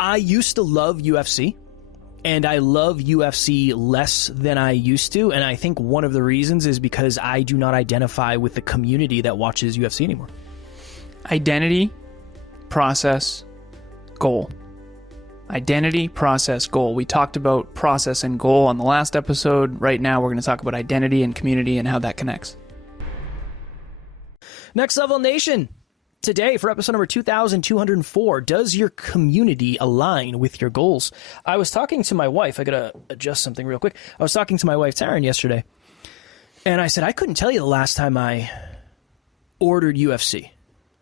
I used to love UFC, and I love UFC less than I used to, and I think one of the reasons is because I do not identify with the community that watches UFC anymore. Identity, process, goal. Identity, process, goal. We talked about process and goal on the last episode. Right now, we're going to talk about identity and community and how that connects. Next Level Nation. Today, for episode number 2204, does your community align with your goals? I was talking to my wife. I got to adjust something real quick. I was talking to my wife, Taryn, yesterday. And I said, I couldn't tell you the last time I ordered UFC.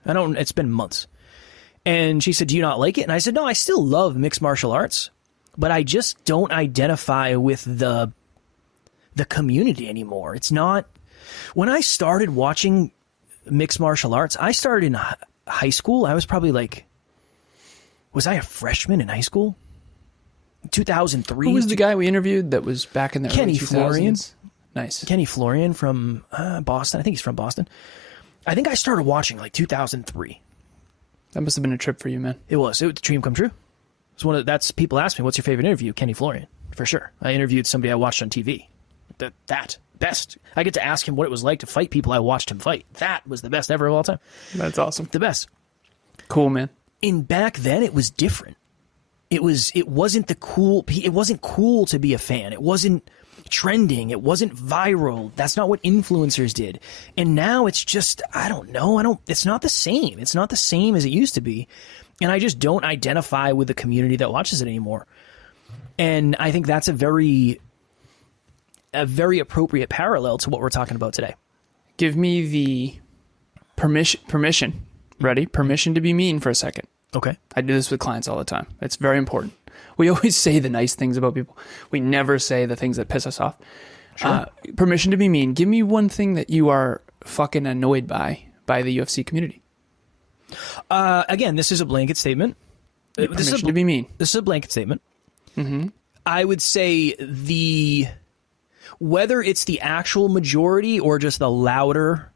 It's been months. And she said, do you not like it? And I said, no, I still love mixed martial arts, but I just don't identify with the community anymore. It's not... When I started watching mixed martial arts, I started in high school. I was probably like... Was I a freshman in high school? 2003? Who was the guy we interviewed that was back in the Kenny early 2000s? Florian. Nice. Kenny Florian from Boston. I think he's from Boston. I think I started watching like 2003. That must have been a trip for you, man. It was. It was a dream come true. It's that's people ask me, what's your favorite interview? Kenny Florian, for sure. I interviewed somebody I watched on TV. Best. I get to ask him what it was like to fight people I watched him fight. That was the best ever of all time. That's awesome. The best. Cool, man. Back then, it was different. It wasn't cool to be a fan. It wasn't trending. It wasn't viral. That's not what influencers did. And now it's just, I don't know. It's not the same. It's not the same as it used to be. And I just don't identify with the community that watches it anymore. And I think that's a very appropriate parallel to what we're talking about today. Give me the permission. Ready? Permission to be mean for a second. Okay. I do this with clients all the time. It's very important. We always say the nice things about people. We never say the things that piss us off. Sure. Permission to be mean. Give me one thing that you are fucking annoyed by the UFC community. Again, this is a blanket statement. Permission to be mean. This is a blanket statement. Mm-hmm. I would say whether it's the actual majority or just the louder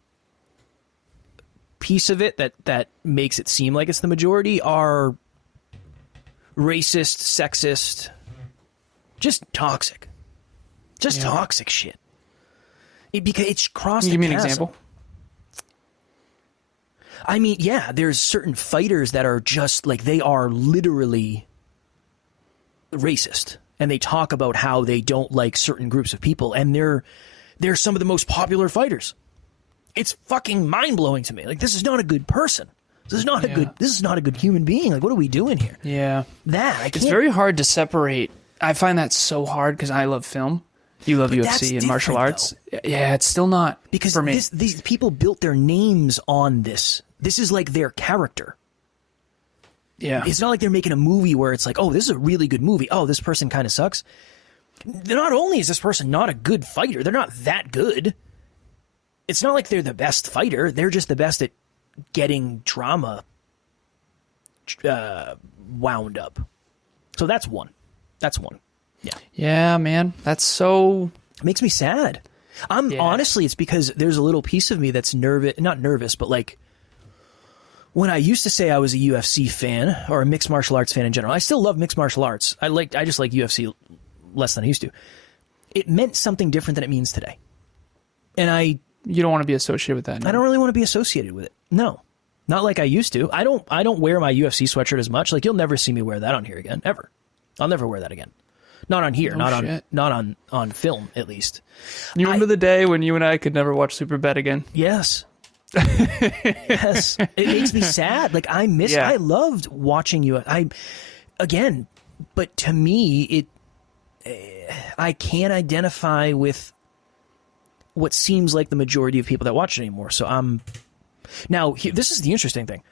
piece of it that makes it seem like it's the majority are racist, sexist, just toxic. Toxic shit. Because it's crossed the chasm. Give me an example. I mean, yeah, there's certain fighters that are just like, they are literally racist. And they talk about how they don't like certain groups of people. And they're some of the most popular fighters. It's fucking mind-blowing to me. Like, this is not a good person. This is not a good human being. Like, what are we doing here? Yeah. It's very hard to separate. I find that so hard because I love film. You love UFC and martial arts. Though. Yeah, it's still not because for me. These people built their names on this. This is like their character. Yeah. It's not like they're making a movie where it's like, oh, this is a really good movie. Oh, this person kind of sucks. Not only is this person not a good fighter, they're not that good. It's not like they're the best fighter. They're just the best at getting drama wound up. So that's one. Yeah. Yeah, man. That's so... It makes me sad. Honestly, it's because there's a little piece of me that's not nervous, but like when I used to say I was a UFC fan or a mixed martial arts fan in general, I still love mixed martial arts. I just like UFC less than I used to. It meant something different than it means today. And you don't want to be associated with that. No? I don't really want to be associated with it. No, not like I used to. I don't wear my UFC sweatshirt as much. Like, you'll never see me wear that on here again, ever. I'll never wear that again. Not on here. Not on film, at least. You remember the day when you and I could never watch Superbad again? Yes. Yes. It makes me sad. Like, I loved watching you. But to me, I can't identify with what seems like the majority of people that watch it anymore. So this is the interesting thing.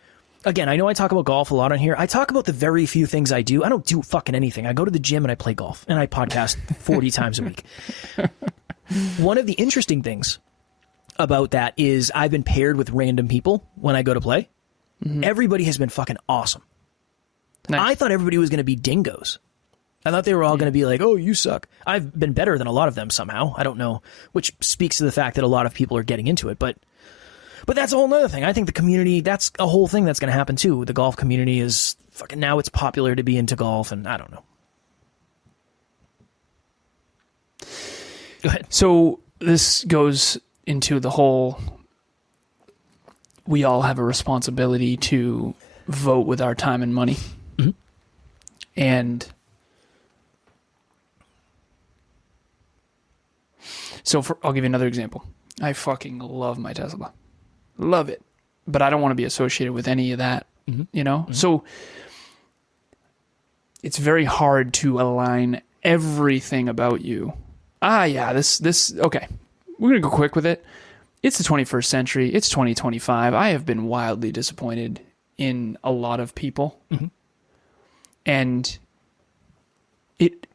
Again, I know I talk about golf a lot on here. I talk about the very few things I do. I don't do fucking anything. I go to the gym and I play golf and I podcast 40 times a week. One of the interesting things about that is I've been paired with random people when I go to play. Mm-hmm. Everybody has been fucking awesome. Nice. I thought everybody was going to be dingoes. I thought they were all going to be like, oh, you suck. I've been better than a lot of them somehow. I don't know, which speaks to the fact that a lot of people are getting into it. But But that's a whole nother thing. I think the community, that's a whole thing that's going to happen too. The golf community is fucking, now it's popular to be into golf, and I don't know. Go ahead. So this goes into the whole, we all have a responsibility to vote with our time and money. Mm-hmm. And so I'll give you another example. I fucking love my Tesla. Love it. But I don't want to be associated with any of that, you know? Mm-hmm. So it's very hard to align everything about you. Okay. We're going to go quick with it. It's the 21st century. It's 2025. I have been wildly disappointed in a lot of people. Mm-hmm. And it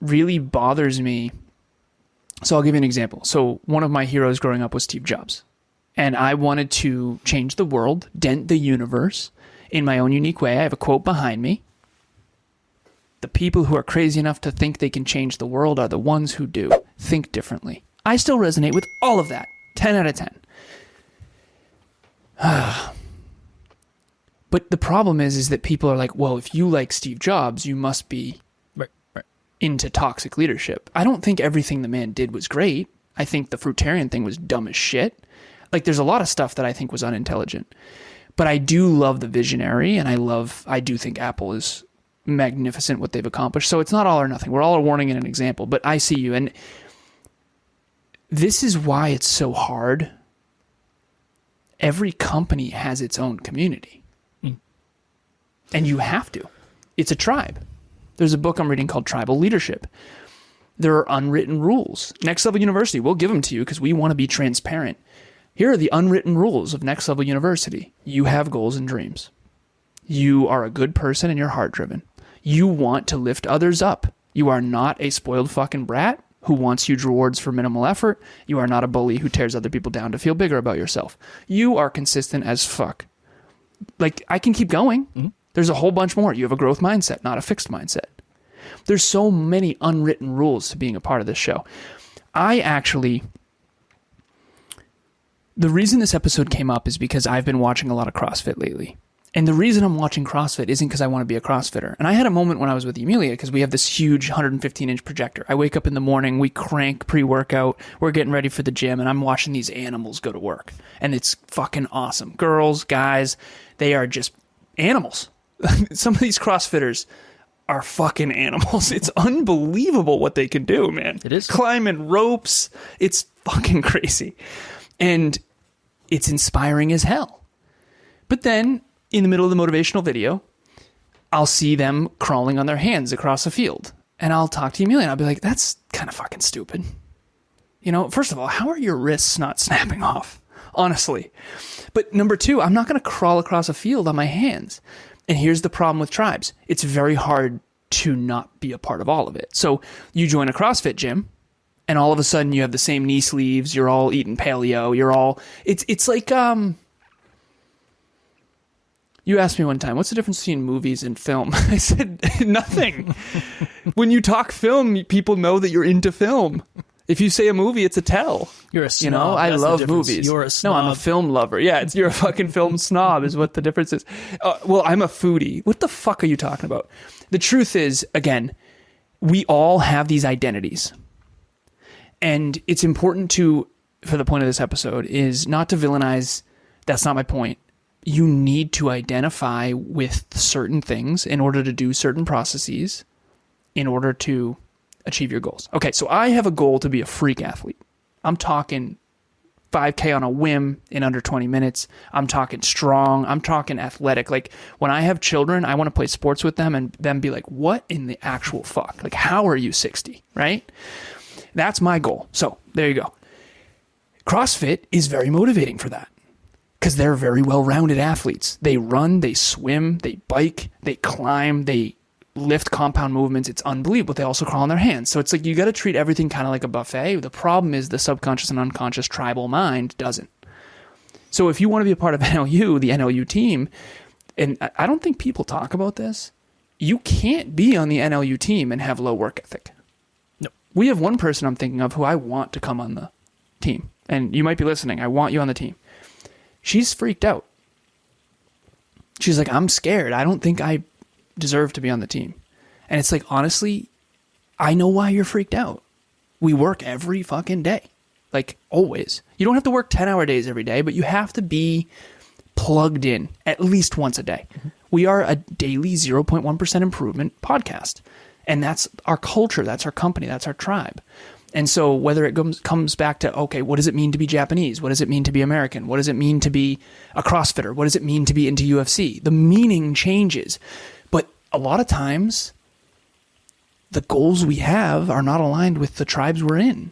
really bothers me. So I'll give you an example. So one of my heroes growing up was Steve Jobs. And I wanted to change the world, dent the universe in my own unique way. I have a quote behind me. The people who are crazy enough to think they can change the world are the ones who do. Think differently. I still resonate with all of that. 10 out of 10. But the problem is that people are like, well, if you like Steve Jobs, you must be right. into toxic leadership. I don't think everything the man did was great. I think the fruitarian thing was dumb as shit. Like, there's a lot of stuff that I think was unintelligent. But I do love the visionary, and I do think Apple is magnificent what they've accomplished. So it's not all or nothing. We're all a warning and an example, but I see you. And this is why it's so hard. Every company has its own community. And you have to. It's a tribe. There's a book I'm reading called Tribal Leadership. There are unwritten rules. Next Level University, we'll give them to you because we want to be transparent. Here are the unwritten rules of Next Level University. You have goals and dreams. You are a good person and you're heart-driven. You want to lift others up. You are not a spoiled fucking brat who wants huge rewards for minimal effort. You are not a bully who tears other people down to feel bigger about yourself. You are consistent as fuck. Like, I can keep going. Mm-hmm. There's a whole bunch more. You have a growth mindset, not a fixed mindset. There's so many unwritten rules to being a part of this show. The reason this episode came up is because I've been watching a lot of CrossFit lately. And the reason I'm watching CrossFit isn't because I want to be a CrossFitter. And I had a moment when I was with Emilia because we have this huge 115-inch projector. I wake up in the morning, we crank pre-workout, we're getting ready for the gym, and I'm watching these animals go to work. And it's fucking awesome. Girls, guys, they are just animals. Some of these CrossFitters are fucking animals. It's unbelievable what they can do, man. It is. Climbing ropes. It's fucking crazy. And it's inspiring as hell. But then, in the middle of the motivational video, I'll see them crawling on their hands across a field. And I'll talk to Emilia and I'll be like, that's kind of fucking stupid. You know, first of all, how are your wrists not snapping off? Honestly. But number two, I'm not going to crawl across a field on my hands. And here's the problem with tribes. It's very hard to not be a part of all of it. So you join a CrossFit gym, and all of a sudden you have the same knee sleeves, you're all eating paleo, it's like, you asked me one time, what's the difference between movies and film? I said, nothing. When you talk film, people know that you're into film. If you say a movie, it's a tell. You're a snob. You know, I love movies. You're a snob. No, I'm a film lover. Yeah, you're a fucking film snob is what the difference is. Well, I'm a foodie. What the fuck are you talking about? The truth is, again, we all have these identities. And it's important for the point of this episode, is not to villainize. That's not my point. You need to identify with certain things in order to do certain processes in order to achieve your goals. Okay, so I have a goal to be a freak athlete. I'm talking 5K on a whim in under 20 minutes. I'm talking strong. I'm talking athletic. Like, when I have children, I want to play sports with them and them be like, what in the actual fuck? Like, how are you 60, right? That's my goal. So there you go. CrossFit is very motivating for that because they're very well-rounded athletes. They run, they swim, they bike, they climb, they lift compound movements. It's unbelievable. They also crawl on their hands. So it's like you got to treat everything kind of like a buffet. The problem is the subconscious and unconscious tribal mind doesn't. So if you want to be a part of NLU, the NLU team, and I don't think people talk about this, you can't be on the NLU team and have low work ethic. No. We have one person I'm thinking of who I want to come on the team. And you might be listening. I want you on the team. She's freaked out. She's like, I'm scared. I don't think I deserve to be on the team. And it's like, honestly, I know why you're freaked out. We work every fucking day. Like, always. You don't have to work 10-hour days every day, but you have to be plugged in at least once a day. Mm-hmm. We are a daily 0.1% improvement podcast. And that's our culture. That's our company. That's our tribe. And so whether it comes back to, okay, what does it mean to be Japanese? What does it mean to be American? What does it mean to be a CrossFitter? What does it mean to be into UFC? The meaning changes. But a lot of times, the goals we have are not aligned with the tribes we're in.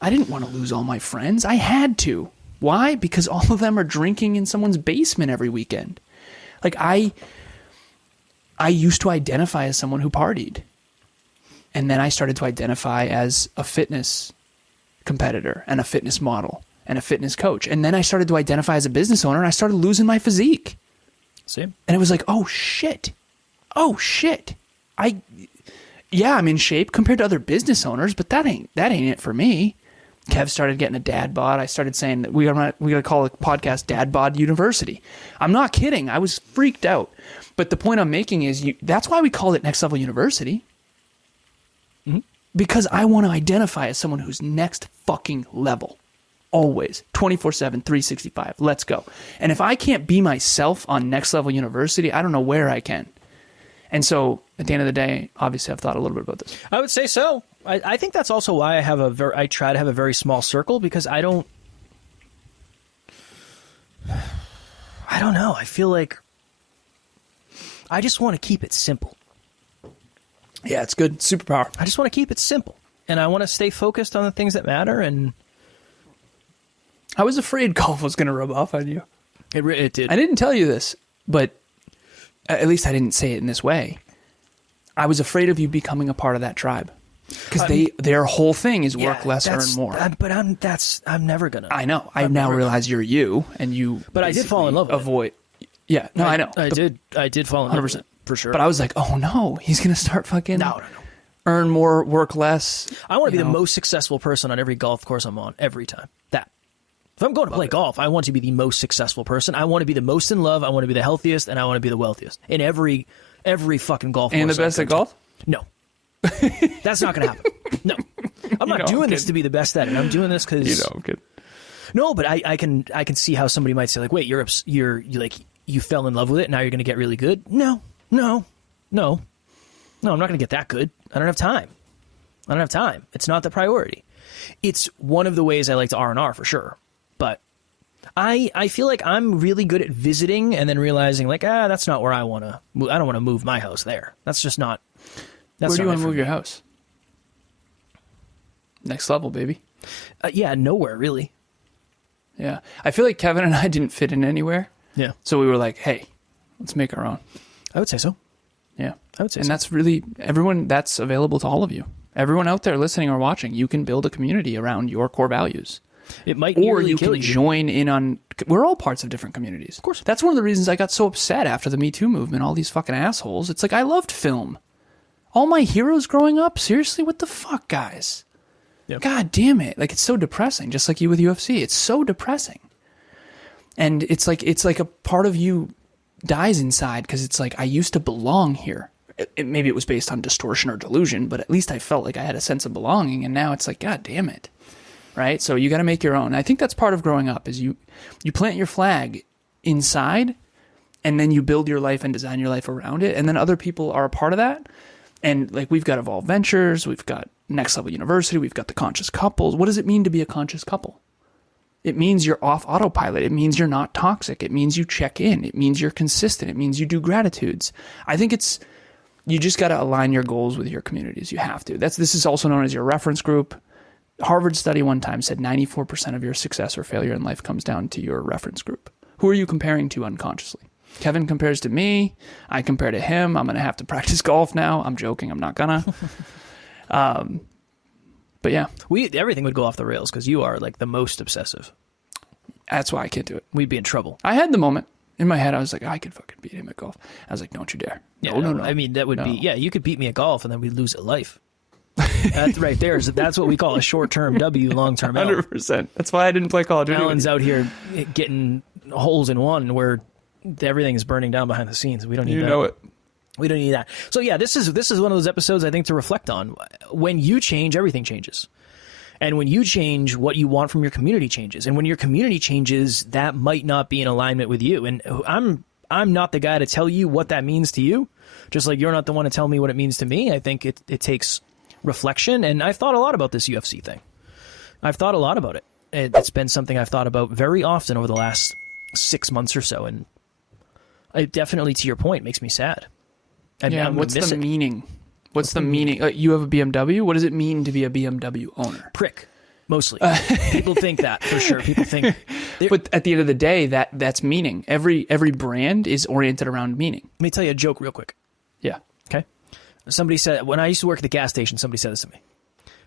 I didn't want to lose all my friends. I had to. Why? Because all of them are drinking in someone's basement every weekend. Like, I used to identify as someone who partied. And then I started to identify as a fitness competitor and a fitness model and a fitness coach. And then I started to identify as a business owner, and I started losing my physique. Same. And it was like, oh shit. Oh shit. I'm in shape compared to other business owners, but that ain't it for me. Kev started getting a dad bod. I started saying that we gotta call the podcast Dad Bod University. I'm not kidding. I was freaked out. But the point I'm making is that's why we called it Next Level University. Mm-hmm. Because I want to identify as someone who's next fucking level. Always. 24/7, 365. Let's go. And if I can't be myself on Next Level University, I don't know where I can. And so at the end of the day, obviously I've thought a little bit about this. I would say so. I think that's also why I try to have a very small circle, because I don't know. I feel like I just want to keep it simple. Yeah, it's good. Superpower. I just want to keep it simple, and I want to stay focused on the things that matter. And I was afraid golf was going to rub off on you. It did. I didn't tell you this, but at least I didn't say it in this way. I was afraid of you becoming a part of that tribe, because their whole thing is work less, earn more. I'm never gonna. I know. I now realize you're you, and you. But I did fall in love with avoid. Yeah. No, I know. I did fall in love 100%. With it, for sure. But I was like, oh no, he's gonna start fucking. No. Earn more, work less. I want to be the most successful person on every golf course I'm on every time. If I'm going to play golf, I want to be the most successful person. I want to be the most in love. I want to be the healthiest, and I want to be the wealthiest in every fucking golf course. And the best at golf? No. That's not going to happen. No. I'm not doing this to be the best at it. I'm doing this because I'm kidding. No, but I can see how somebody might say, like, wait, you fell in love with it, and now you're going to get really good. No, I'm not going to get that good. I don't have time. It's not the priority. It's one of the ways I like to R&R for sure. But I feel like I'm really good at visiting and then realizing, like, that's not where I want to move. I don't want to move my house there. That's just not. Where do you want to move your house? Next level, baby. Yeah, nowhere really. Yeah. I feel like Kevin and I didn't fit in anywhere. Yeah. So we were like, hey, let's make our own. I would say so. Yeah. I would say and so. that's really, everyone, that's available to all of you. Everyone out there listening or watching, you can build a community around your core values. It might or you can join in on. We're all parts of different communities. Of course. That's one of the reasons I got so upset after the Me Too movement. All these fucking assholes. It's like, I loved film. All my heroes growing up. Seriously, what the fuck, guys? Yep. God damn it! Like, it's so depressing. Just like you with UFC, it's so depressing. And it's like a part of you dies inside, because it's like, I used to belong here. Maybe it was based on distortion or delusion, but at least I felt like I had a sense of belonging. And now it's like, God damn it. Right? So you got to make your own. I think that's part of growing up, is you plant your flag inside, and then you build your life and design your life around it. And then other people are a part of that. And like, we've got Evolve Ventures, we've got Next Level University, we've got the Conscious Couples. What does it mean to be a conscious couple? It means you're off autopilot. It means you're not toxic. It means you check in. It means you're consistent. It means you do gratitudes. I think you just got to align your goals with your communities. You have to. This is also known as your reference group. Harvard study one time said 94% of your success or failure in life comes down to your reference group. Who are you comparing to unconsciously? Kevin compares to me. I compare to him. I'm going to have to practice golf now. I'm joking. I'm not going to. But yeah. Everything would go off the rails because you are like the most obsessive. That's why I can't do it. We'd be in trouble. I had the moment. In my head, I was like, I could fucking beat him at golf. I was like, don't you dare. Yeah, no. I mean, that would be, you could beat me at golf and then we'd lose at life. That's right there. That's what we call a short-term W, long-term L. 100%. That's why I didn't play Call of Duty. Alan's out here getting holes in one where everything is burning down behind the scenes. We don't need that. You know it. We don't need that. So yeah, this is one of those episodes I think to reflect on. When you change, everything changes. And when you change, what you want from your community changes. And when your community changes, that might not be in alignment with you. And I'm not the guy to tell you what that means to you, just like you're not the one to tell me what it means to me. I think it takes reflection. And I've thought a lot about this UFC thing. I've thought a lot about it. It's been something I've thought about very often over the last 6 months or so. And it definitely, to your point, makes me sad. What's the meaning? What's the meaning? You have a BMW? What does it mean to be a BMW owner? Prick, mostly. People think that, for sure. People think... But at the end of the day, that's meaning. Every brand is oriented around meaning. Let me tell you a joke real quick. Yeah. Okay? Somebody said... When I used to work at the gas station, somebody said this to me.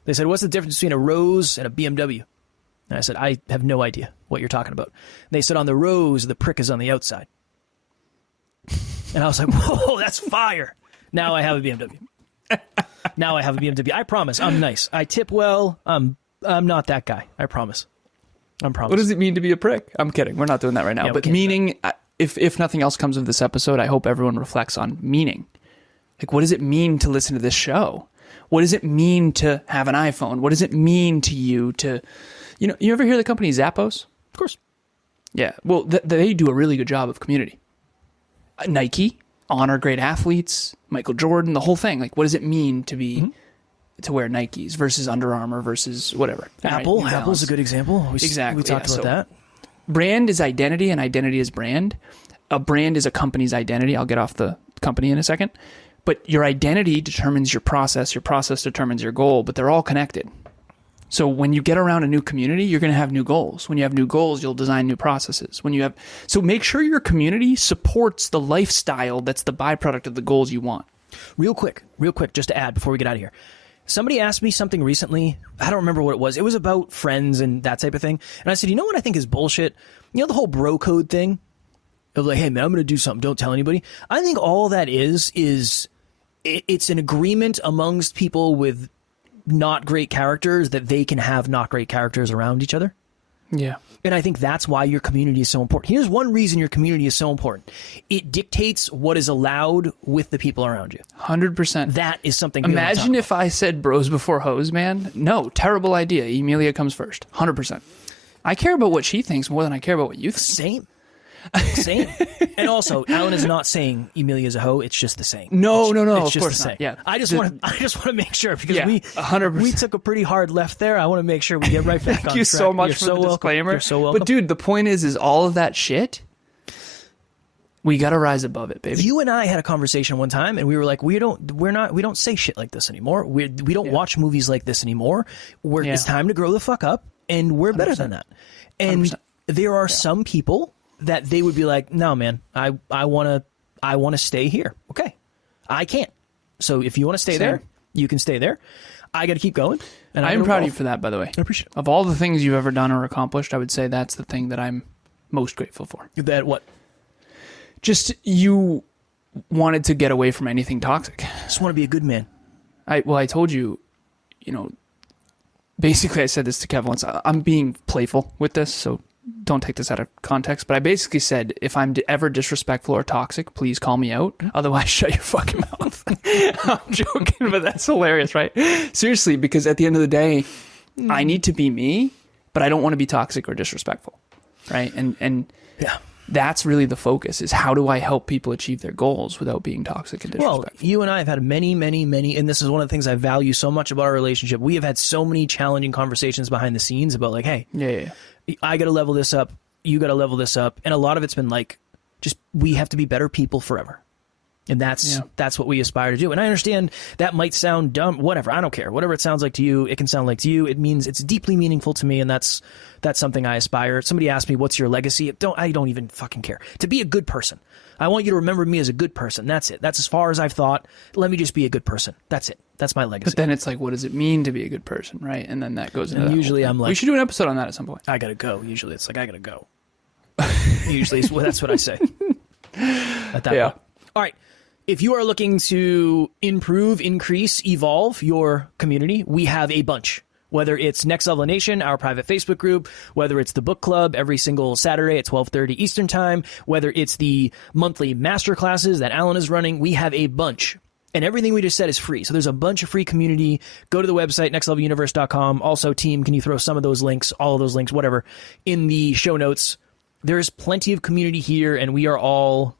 They said, what's the difference between a Rose and a BMW? And I said, I have no idea what you're talking about. And they said, on the Rose, the prick is on the outside. And I was like, whoa, that's fire. Now I have a BMW. Now I have a BMW. I promise. I'm nice. I tip well. I'm not that guy. I promise. I promise. What does it mean to be a prick? I'm kidding. We're not doing that right now. Yeah, but meaning, if nothing else comes of this episode, I hope everyone reflects on meaning. Like, what does it mean to listen to this show? What does it mean to have an iPhone? What does it mean to you to, you ever hear the company Zappos? Of course. Yeah. Well, they do a really good job of community. Nike honor great athletes, Michael Jordan, the whole thing. Like, what does it mean to be to wear Nikes versus Under Armour versus whatever? Apple. Right? Apple's a good example. Exactly. We talked about that. Brand is identity, and identity is brand. A brand is a company's identity. I'll get off the company in a second. But your identity determines your process determines your goal, but they're all connected. So when you get around a new community, you're going to have new goals. When you have new goals, you'll design new processes. So make sure your community supports the lifestyle that's the byproduct of the goals you want. Real quick, just to add before we get out of here. Somebody asked me something recently. I don't remember what it was. It was about friends and that type of thing. And I said, you know what I think is bullshit? You know the whole bro code thing? Of like, hey, man, I'm going to do something. Don't tell anybody. I think all that is it's an agreement amongst people with not great characters that they can have not great characters around each other. Yeah. And I think that's why your community is so important. Here's one reason your community is so important. It dictates what is allowed with the people around you. 100%. That is something. Imagine if I said bros before hoes, man. No, terrible idea. Emilia comes first. 100%. I care about what she thinks more than I care about what you think. Same. And also, Alan is not saying Emilia's a hoe. It's just the same. No. It's of just course the same. not. Yeah. I just want to make sure because we 100%. we took a pretty hard left there. I want to make sure we get right back on track. Thank you so much for the disclaimer. You're so welcome. But dude, the point is all of that shit. We got to rise above it, baby. You and I had a conversation one time, and we were like, we don't say shit like this anymore. We don't watch movies like this anymore. It's time to grow the fuck up, and we're better than that. And 100%. There are some people that they would be like, no, man, I want to stay here. Okay. I can't. So if you want to stay there, you can stay there. I got to keep going. And I'm proud of you for that, by the way. I appreciate it. Of all the things you've ever done or accomplished, I would say that's the thing that I'm most grateful for. That what? Just you wanted to get away from anything toxic. Just want to be a good man. I told you, basically I said this to Kev once. I'm being playful with this, so don't take this out of context, but I basically said, if I'm ever disrespectful or toxic, please call me out. Otherwise, shut your fucking mouth. I'm joking, but that's hilarious, right? Seriously, because at the end of the day, I need to be me, but I don't want to be toxic or disrespectful, right? And that's really the focus, is how do I help people achieve their goals without being toxic and disrespectful? Well, you and I have had many, and this is one of the things I value so much about our relationship. We have had so many challenging conversations behind the scenes about like, hey, I got to level this up. You got to level this up. And a lot of it's been like, just, we have to be better people forever. And that's what we aspire to do. And I understand that might sound dumb, whatever. I don't care. Whatever it sounds like to you, it can sound like to you. It means it's deeply meaningful to me. And that's something I aspire. Somebody asked me, what's your legacy? I don't even fucking care. To be a good person. I want you to remember me as a good person. That's it. That's as far as I've thought. Let me just be a good person. That's it. That's my legacy. But then it's like, what does it mean to be a good person, right? And then that goes into and usually I'm like, we should do an episode on that at some point. I gotta go. Usually it's like, I gotta go. Usually that's what I say. At that point. All right. If you are looking to improve, increase, evolve your community, we have a bunch. Whether it's Next Level Nation, our private Facebook group, whether it's the book club every single Saturday at 12:30 Eastern Time, whether it's the monthly master classes that Alan is running, we have a bunch. And everything we just said is free. So there's a bunch of free community. Go to the website, nextleveluniverse.com. Also, team, can you throw some of those links, all of those links, whatever, in the show notes? There's plenty of community here, and we are all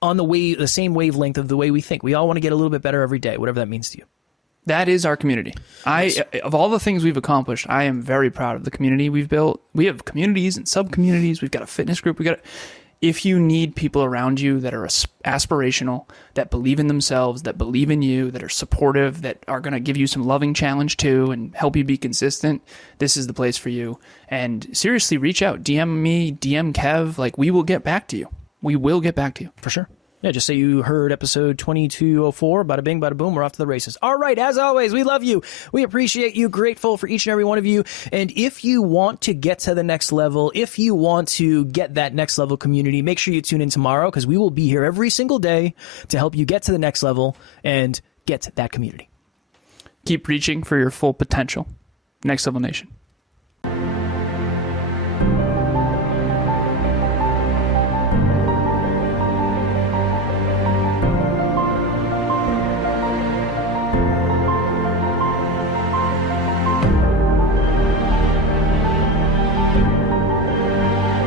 on the same wavelength of the way we think. We all want to get a little bit better every day, whatever that means to you. That is our community. Of all the things we've accomplished, I am very proud of the community we've built. We have communities and sub-communities. We've got a fitness group. If you need people around you that are aspirational, that believe in themselves, that believe in you, that are supportive, that are going to give you some loving challenge too and help you be consistent, this is the place for you. And seriously, reach out. DM me, DM Kev. Like, we will get back to you. We will get back to you. For sure. Yeah, just say you heard episode 2204, bada bing, bada boom, we're off to the races. All right, as always, we love you. We appreciate you, grateful for each and every one of you. And if you want to get to the next level, if you want to get that next level community, make sure you tune in tomorrow because we will be here every single day to help you get to the next level and get that community. Keep reaching for your full potential. Next Level Nation.